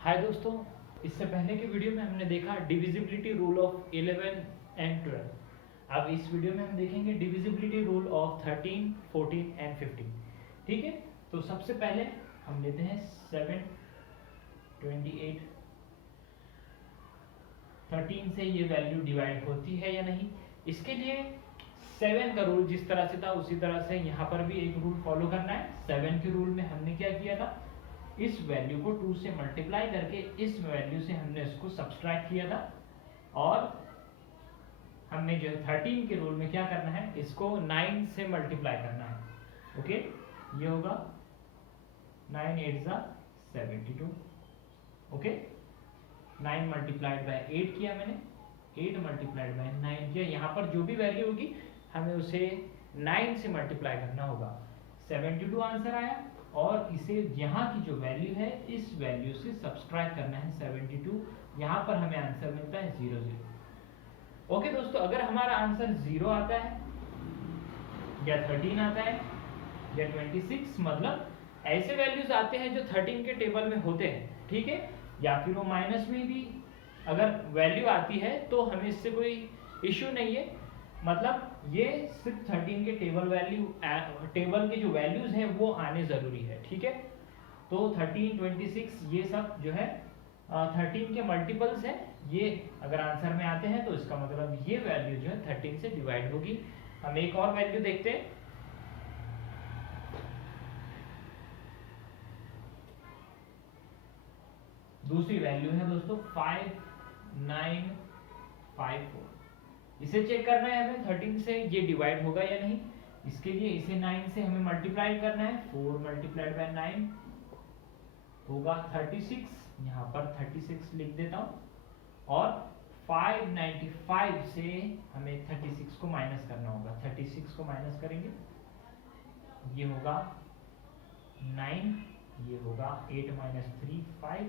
हाय दोस्तों, इससे पहले के वीडियो में हमने देखा डिविजिबिलिटी रूल ऑफ 11 एंड 12। अब इस वीडियो में हम देखेंगे डिविजिबिलिटी रूल ऑफ 13, 14 एंड 15। ठीक है, तो सबसे पहले हम लेते हैं 7, 28, 13 से ये वैल्यू डिवाइड होती है या नहीं। इसके लिए 7 का रूल जिस तरह से था उसी तरह से यहाँ पर भी एक रूल फॉलो करना है। 7 के रूल में हमने क्या किया था, इस वैल्यू को 2 से मल्टीप्लाई करके इस वैल्यू से हमने इसको सब्सट्रैक्ट किया था, और हमने जो 13 के रूल में क्या करना है, इसको 9 से मल्टीप्लाई करना है। ओके, ये होगा 9 8 72। ओके, 9 मल्टीप्लाइड बाय 8 किया मैंने, 8 मल्टीप्लाइड बाय 9 किया। यहाँ पर जो भी वैल्यू होगी हमें उसे 9 से मल्टीप्लाई करना होगा। 72 आंसर आया, और इसे यहाँ की जो वैल्यू है इस वैल्यू से सब्सट्रैक्ट करना है 72। यहाँ पर हमें आंसर मिलता है 0 0। ओके दोस्तों, अगर हमारा आंसर 0 आता है या 13 आता है या 26, मतलब ऐसे वैल्यूज आते हैं जो 13 के टेबल में होते हैं, ठीक है, या फिर वो माइनस में भी अगर वैल्यू आती है तो हमें इससे कोई इश्यू नहीं है। मतलब ये सिर्फ 13 के टेबल के जो वैल्यूज हैं वो आने जरूरी है, ठीक है। तो 13, 26 ये सब जो है 13 के मल्टीपल्स है। ये अगर आंसर में आते हैं तो इसका मतलब ये वैल्यू जो है 13 से डिवाइड होगी। हम एक और वैल्यू देखते हैं। दूसरी वैल्यू है दोस्तों 5954। इसे चेक करना है हमें 13 से ये डिवाइड होगा या नहीं। इसके लिए इसे 9 से हमें मल्टीप्लाई करना है। 4 मल्टीप्लाइड बाय 9 होगा 36। यहाँ पर 36 लिख देता हूँ, और 595 से हमें 36 को माइनस करना होगा। 36 को माइनस करेंगे, ये होगा 9, ये होगा 8 माइनस 3 5,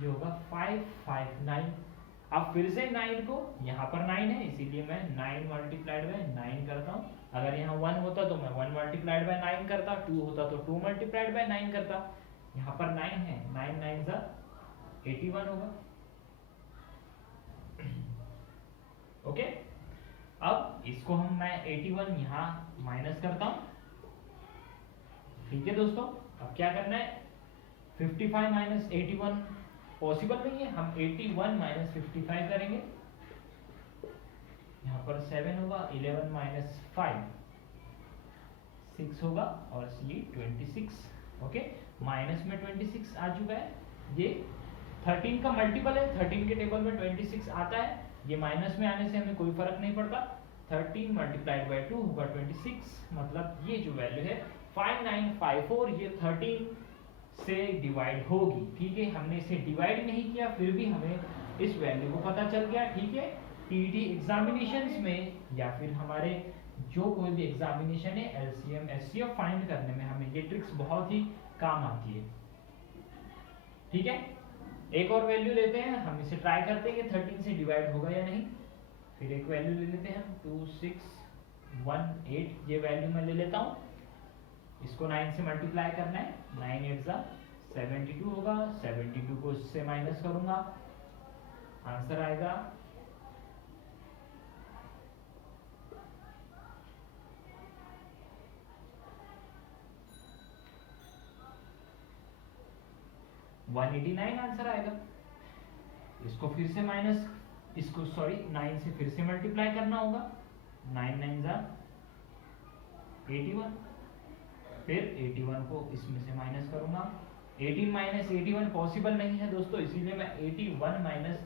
ये होगा 559। अब फिर से 9 को, यहाँ पर 9 है इसीलिए मैं 9 मल्टीप्लाइड बाय 9 करता हूँ। अगर यहाँ 1 होता तो मैं 1 मल्टीप्लाइड बाय 9 करता, 2 होता तो 2 मल्टीप्लाइड बाय 9 करता। यहाँ पर 9 है, 9 9 81 होगा। ओके, अब इसको मैं 81 यहाँ माइनस करता हूँ। ठीक है दोस्तों, अब क्या करना है, 55 माइनस 81 पॉसिबल नहीं है, हम 81 माइनस 55 करेंगे। यहाँ पर 7 होगा, 11 माइनस 5 6 होगा, और ये 26। ओके, माइनस में 26 आ चुका है। ये 13 का मल्टीपल है, 13 के टेबल में 26 आता है। ये माइनस में आने से हमें कोई फर्क नहीं पड़ता। 13 मल्टीप्लाइड बाय 2 होगा 26, मतलब ये जो वैल्यू है 5954 ये 13 से डिवाइड होगी। ठीक है, हमने इसे डिवाइड नहीं किया फिर भी हमें इस वैल्यू को पता चल गया। ठीक है, टीईटी एग्जामिनेशंस में या फिर हमारे जो कोई भी एग्जामिनेशन है एलसीएम एचसीएफ फाइंड करने में हमें ये ट्रिक्स बहुत ही काम आती है। ठीक है, एक और वैल्यू लेते हैं, हम इसे ट्राई करते हैं कि 13 से डिवाइड होगा या नहीं। फिर एक वैल्यू ले लेते हैं हम 2618, ये वैल्यू मैं ले लेता हूँ। इसको 9 से मल्टीप्लाई करना है, 9 8 72 होगा। 72 को इससे माइनस करूंगा, आंसर आएगा 189 आंसर आएगा। इसको फिर से माइनस, इसको सॉरी 9 से फिर से मल्टीप्लाई करना होगा। 9 9 81, फिर 81 को इसमें से माइनस करूंगा। 18 माइनस 81 पॉसिबल नहीं है दोस्तों, इसीलिए मैं 81 माइनस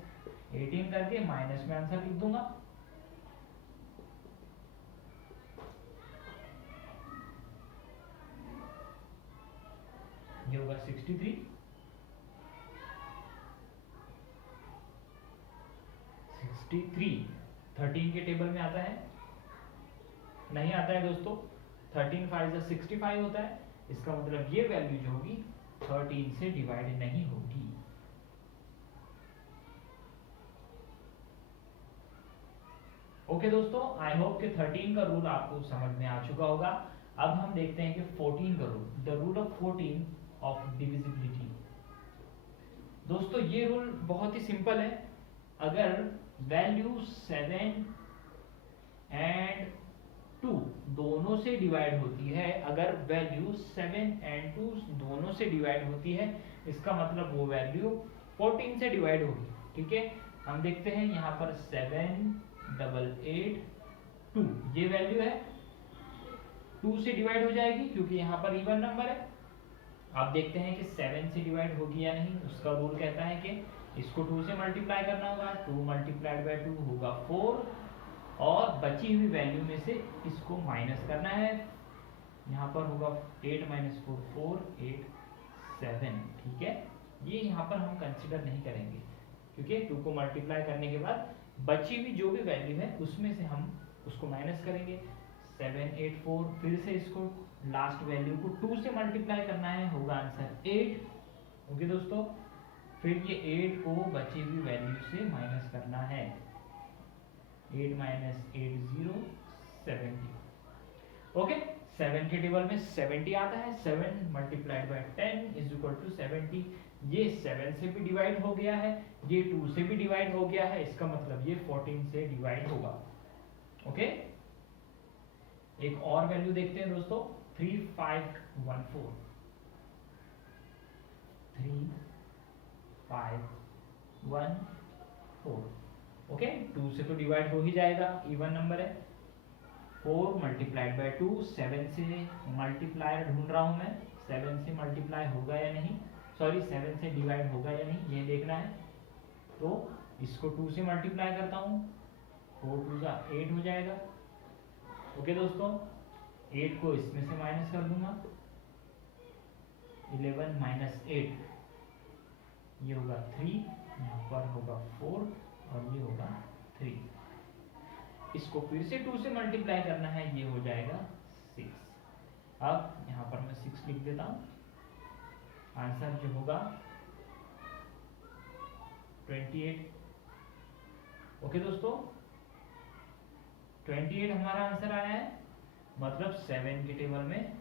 18 करके माइनस में आंसर लिख दूंगा। ये होगा 63। 63 13 के टेबल में आता है, नहीं आता है दोस्तों। 13 5 65 होता है, इसका मतलब ये वैल्यू जो होगी 13 से डिवाइड नहीं होगी। ओके दोस्तों, आई होप कि 13 का रूल आपको समझ में आ चुका होगा। अब हम देखते हैं कि 14 का rule, the rule of 14 of divisibility. दोस्तों ये रूल बहुत ही सिंपल है, अगर वैल्यू 7 एंड 2 दोनों से डिवाइड होती है, अगर वैल्यू 7 एंड 2 दोनों से डिवाइड होती है, इसका मतलब वो वैल्यू 14 से डिवाइड होगी। ठीक है, हम देखते हैं यहाँ पर 7 8 8 2 ये वैल्यू है, 2 से डिवाइड हो जाएगी क्योंकि यहाँ पर इवन नंबर है। आप देखते हैं कि 7 से डिवाइड होगी या नहीं। उसका रूल कहता है कि इसको 2 से मल्टीप्लाई करना होगा, 2 मल्टीप्लाइड बाय 2 होगा 4, और बची हुई वैल्यू में से इसको माइनस करना है। यहाँ पर होगा 8 माइनस 4 4 8 7। ठीक है, ये यहाँ पर हम कंसिडर नहीं करेंगे क्योंकि 2 को मल्टीप्लाई करने के बाद बची हुई जो भी वैल्यू है उसमें से हम उसको माइनस करेंगे। 7 8 4, फिर से इसको लास्ट वैल्यू को 2 से मल्टीप्लाई करना है, होगा आंसर 8। ओके दोस्तों, फिर ये 8 को बची हुई वैल्यू से माइनस करना है। 8 माइनस 8 0 70। ओके, 7 के टेबल में 70 आता है। 7 multiplied by 10 is equal to 70। ये 7 से भी डिवाइड हो गया है, ये 2 से भी डिवाइड हो गया है, इसका मतलब ये 14 से डिवाइड होगा। ओके, एक और वैल्यू देखते हैं दोस्तों, 3 5 1 4। 3 5 1 4। ओके, 2 से तो डिवाइड हो ही जाएगा, इवन नंबर है। 4 मल्टीप्लाइड बाय 2, 7 से मल्टीप्लायर ढूंढ रहा हूं मैं, 7 से मल्टीप्लाई होगा या नहीं, सॉरी 7 से डिवाइड होगा या नहीं ये देखना है। तो इसको 2 से मल्टीप्लाई करता हूँ, 4 2 का 8 हो जाएगा। ओके दोस्तों, 8 को इसमें से माइनस कर दूंगा, 11 माइनस 8 ये होगा 3, यहाँ पर होगा 4 और ये होगा 3। इसको फिर से 2 से मल्टीप्लाई करना है, ये हो जाएगा 6। अब यहाँ पर मैं 6 लिख देता हूँ, आंसर जो होगा 28। ओके दोस्तों, 28 हमारा आंसर आया है, मतलब 7 के टेबल में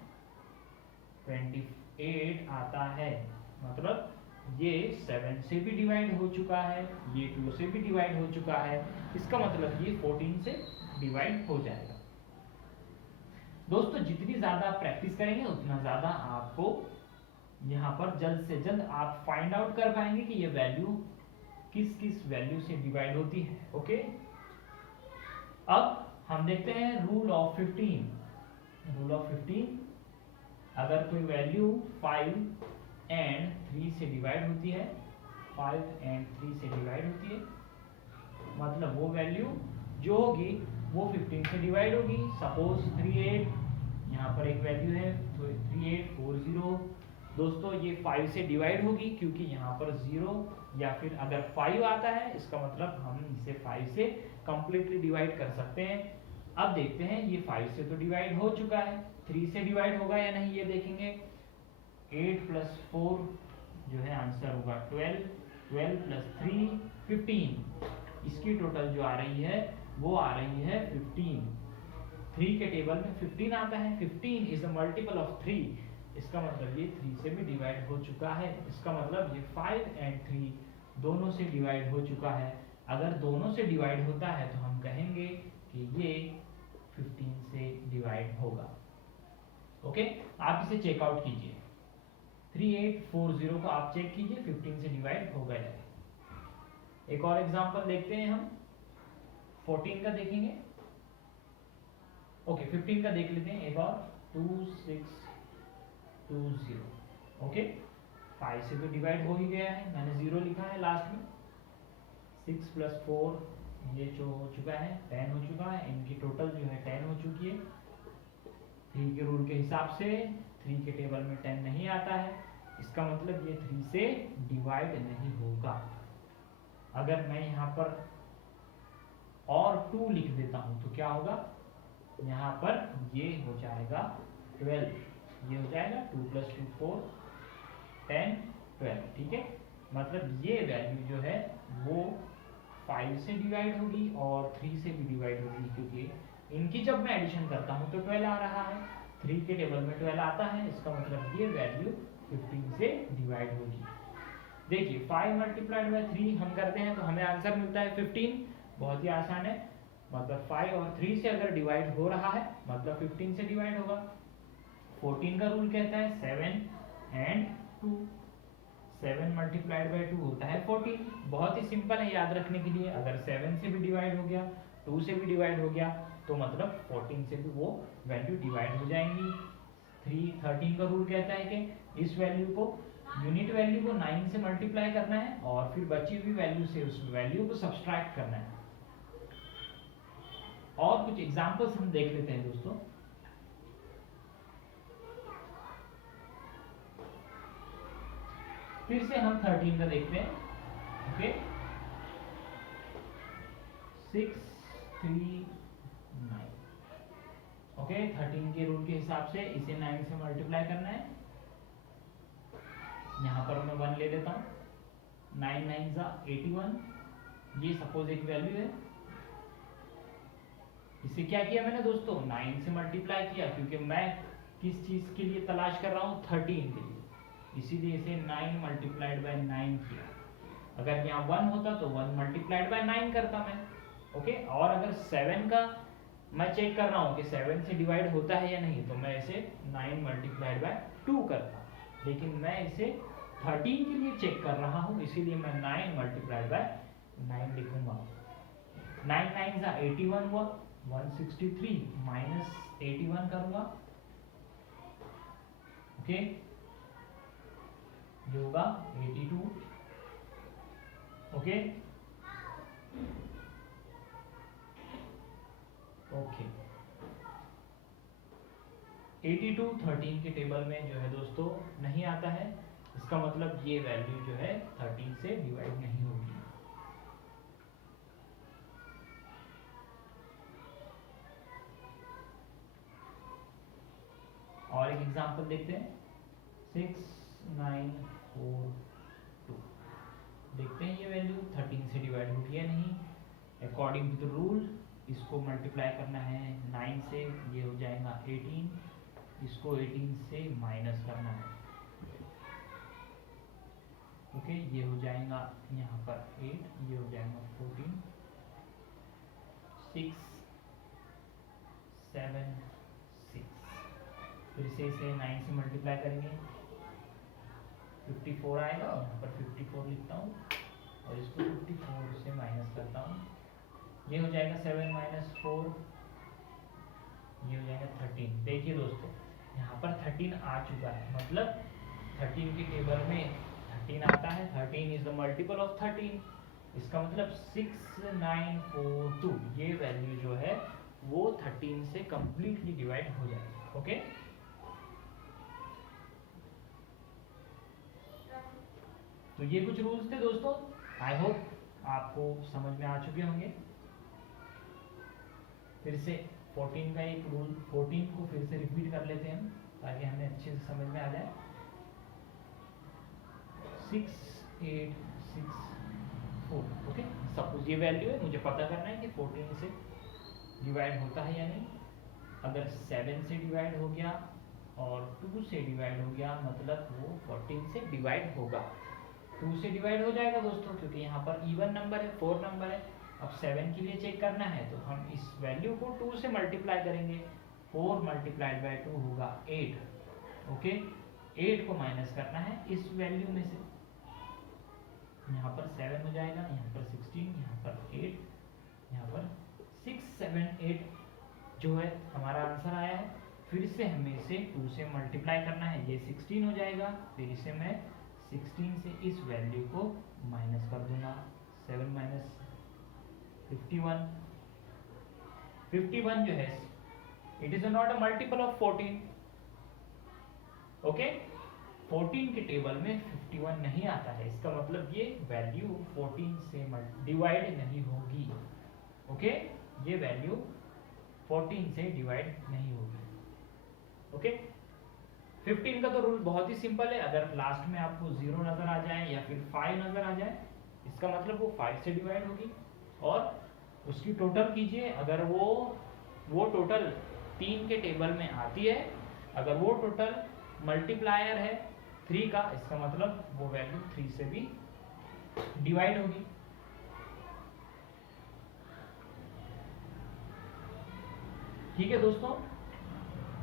28 आता है, मतलब ये 7 से भी डिवाइड हो चुका है, ये 2 से भी डिवाइड हो चुका है, इसका मतलब ये 14 से डिवाइड हो जाएगा। दोस्तों जितनी ज्यादा आप प्रैक्टिस करेंगे उतना ज्यादा आपको यहाँ पर जल्द से जल्द आप फाइंड आउट कर पाएंगे कि ये वैल्यू किस किस वैल्यू से डिवाइड होती है। ओके, अब हम देखते हैं रूल ऑफ 15। रूल ऑफ 15, अगर कोई वैल्यू 5 एंड 3 से डिवाइड होती है, 5 एंड 3 से डिवाइड होती है, मतलब वो वैल्यू जो होगी वो 15 से डिवाइड होगी। सपोज 38, यहाँ पर एक वैल्यू है तो 3840। दोस्तों ये 5 से डिवाइड होगी क्योंकि यहाँ पर 0 या फिर अगर 5 आता है इसका मतलब हम इसे 5 से कंप्लीटली डिवाइड कर सकते हैं। अब देखते हैं ये 5 से तो डिवाइड हो चुका है, 3 से डिवाइड होगा या नहीं ये देखेंगे। 8 प्लस 4 जो है आंसर होगा 12, 12 प्लस 3 15। इसकी टोटल जो आ रही है वो आ रही है 15। 3 के टेबल में 15 आता है, 15 इज अ मल्टीपल ऑफ 3, इसका मतलब ये 3 से भी डिवाइड हो चुका है, इसका मतलब ये 5 एंड 3 दोनों से डिवाइड हो चुका है। अगर दोनों से डिवाइड होता है तो हम कहेंगे कि ये 15 से डिवाइड होगा। ओके, आप इसे चेकआउट कीजिए, 3840 को आप चेक कीजिए, 15 से डिवाइड हो गया है। एक और एग्जांपल देखते हैं हम, 14 का देखेंगे। ओके, 15 का देख लेते हैं एक और, 2620। ओके, 5 से तो डिवाइड हो ही गया है, मैंने 0 लिखा है लास्ट में। 6 प्लस 4 ये जो हो चुका है 10 हो चुका है, इनकी टोटल जो है 10 हो चुकी है। 3 के रूल के हिसाब से 3 के टेबल में 10 नहीं आता है, इसका मतलब ये 3 से डिवाइड नहीं होगा। अगर मैं यहाँ पर और 2 लिख देता हूँ तो क्या होगा, यहाँ पर ये हो जाएगा 12, ये हो जाएगा 2 प्लस 2 4 10 12। ठीक है, मतलब ये वैल्यू जो है वो 5 से डिवाइड होगी और 3 से भी डिवाइड होगी, क्योंकि इनकी जब मैं एडिशन करता हूँ तो 12 आ रहा है, 3 के टेबल में 12 आता है, इसका मतलब ये वैल्यू 15 से डिवाइड होगी। देखिए 5 मल्टीप्लाइड बाय 3 हम करते हैं तो हमें आंसर मिलता है 15। बहुत ही आसान है, मतलब 5 और 3 से अगर डिवाइड हो रहा है मतलब 15 से डिवाइड होगा। 14 का रूल कहता है 7 एंड 2, 7 मल्टीप्लाइड बाय 2 होता है 14। बहुत ही सिंपल है याद रखने के लिए। अगर 7 से भी डिवाइड हो गया, 2 से भी डिवाइड हो गया तो मतलब 14 से भी वो वैल्यू डिवाइड हो जाएंगी। 13 का रूल कहता है कि इस वैल्यू को, यूनिट वैल्यू को 9 से मल्टीप्लाई करना है और फिर बची हुई वैल्यू से उस वैल्यू को सब्सट्रैक्ट करना है। और कुछ एग्जांपल्स हम देख लेते हैं दोस्तों। फिर से हम 13 का देखते हैं। ओके, 6 3 9। ओके, 13 के रूल के हिसाब से इसे 9 से मल्टीप्लाई करना है। यहां पर मैं 1 ले लेता हूं। 9 9 जा 81। ये सपोज एक वैल्यू है। इसे क्या किया मैंने दोस्तों, 9 से मल्टीप्लाई किया, क्योंकि मैं किस चीज के लिए तलाश कर रहा हूं, 13 के लिए, इसीलिए इसे 9 मल्टीप्लाइड बाय 9 किया। अगर यहाँ 1 होता तो 1 मल्टीप्लाइड बाय 9 करता मैं। ओके, और अगर 7 का मैं चेक कर रहा हूँ कि 7 से डिवाइड होता है या नहीं, तो मैं इसे 9 मल्टीप्लाइड बाय 2 करता। लेकिन मैं इसे 13 के लिए चेक कर रहा हूँ, इसीलिए मैं 9 मल्टीप्लाइड बाय 9 लिखूंगा। 9 9 जा 81 हुआ, 163 माइनस 81 करूंगा। ओके, ये होगा 82। ओके ओके, 82 13 के टेबल में जो है दोस्तों नहीं आता है। इसका मतलब ये वैल्यू जो है 13 से डिवाइड नहीं होगी। और एक एग्जांपल देखते हैं। 6 9 4 2। देखते हैं ये वैल्यू 13 से डिवाइड होगी या नहीं। अकॉर्डिंग टू द रूल इसको मल्टीप्लाई करना है 9 से, ये हो जाएगा 18। इसको 18 से माइनस करना है। ओके, ये हो जाएगा यहाँ पर 8, ये हो जाएगा 14। 6 7 6। फिर से इसे 9 से मल्टीप्लाई करेंगे, 54 आएगा। यहाँ पर 54 लिखता हूँ और इसको 54 से माइनस करता हूँ। ये हो जाएगा 7 माइनस 4, ये हो जाएगा 13। देखिए दोस्तों यहाँ पर 13 आ चुका है, मतलब 13 के टेबल में 13 आता है। 13 इज द मल्टीपल ऑफ 13। इसका मतलब 6942 ये वैल्यू जो है वो 13 से कंप्लीटली डिवाइड हो जाएगी। ओके, तो ये कुछ रूल्स थे दोस्तों। आई होप आपको समझ में आ चुके होंगे। फिर से 14 का एक रूल, 14 को फिर से रिपीट कर लेते हैं ताकि हमें अच्छे से समझ में आ जाए। 6 8 6 4। ओके, सपोज ये वैल्यू है, मुझे पता करना है कि 14 से डिवाइड होता है या नहीं। अगर 7 से डिवाइड हो गया और 2 से डिवाइड हो गया मतलब वो 14 से डिवाइड होगा। 2 से डिवाइड हो जाएगा दोस्तों, क्योंकि यहाँ पर इवन नंबर है, 4 नंबर है। अब 7 के लिए चेक करना है तो हम इस वैल्यू को 2 से मल्टीप्लाई करेंगे। 4 मल्टीप्लाइड बाय 2 होगा 8। ओके, 8 को माइनस करना है इस वैल्यू में से। यहाँ पर 7 हो जाएगा, यहाँ पर 16, यहाँ पर 8, यहाँ पर 6 7 8 जो है हमारा आंसर आया है। फिर से हमें इसे 2 से मल्टीप्लाई करना है, ये 16 हो जाएगा। फिर इसे मैं 16 से इस वैल्यू को माइनस कर दूंगा। 7 माइनस 51। 51 जो है it is not a multiple of 14। Okay, 14 के टेबल में 51 नहीं आता है। इसका मतलब ये वैल्यू 14 से डिवाइड नहीं होगी। ओके, ये वैल्यू 14 से डिवाइड नहीं होगी। ओके, 15 का तो रूल बहुत ही सिंपल है। अगर लास्ट में आपको 0 नजर आ जाए या फिर 5 नजर आ जाए, इसका मतलब वो 5 से डिवाइड होगी। और उसकी टोटल कीजिए, अगर वो टोटल 3 के टेबल में आती है, अगर वो टोटल मल्टीप्लायर है 3 का, इसका मतलब वो वैल्यू 3 से भी डिवाइड होगी। ठीक है दोस्तों,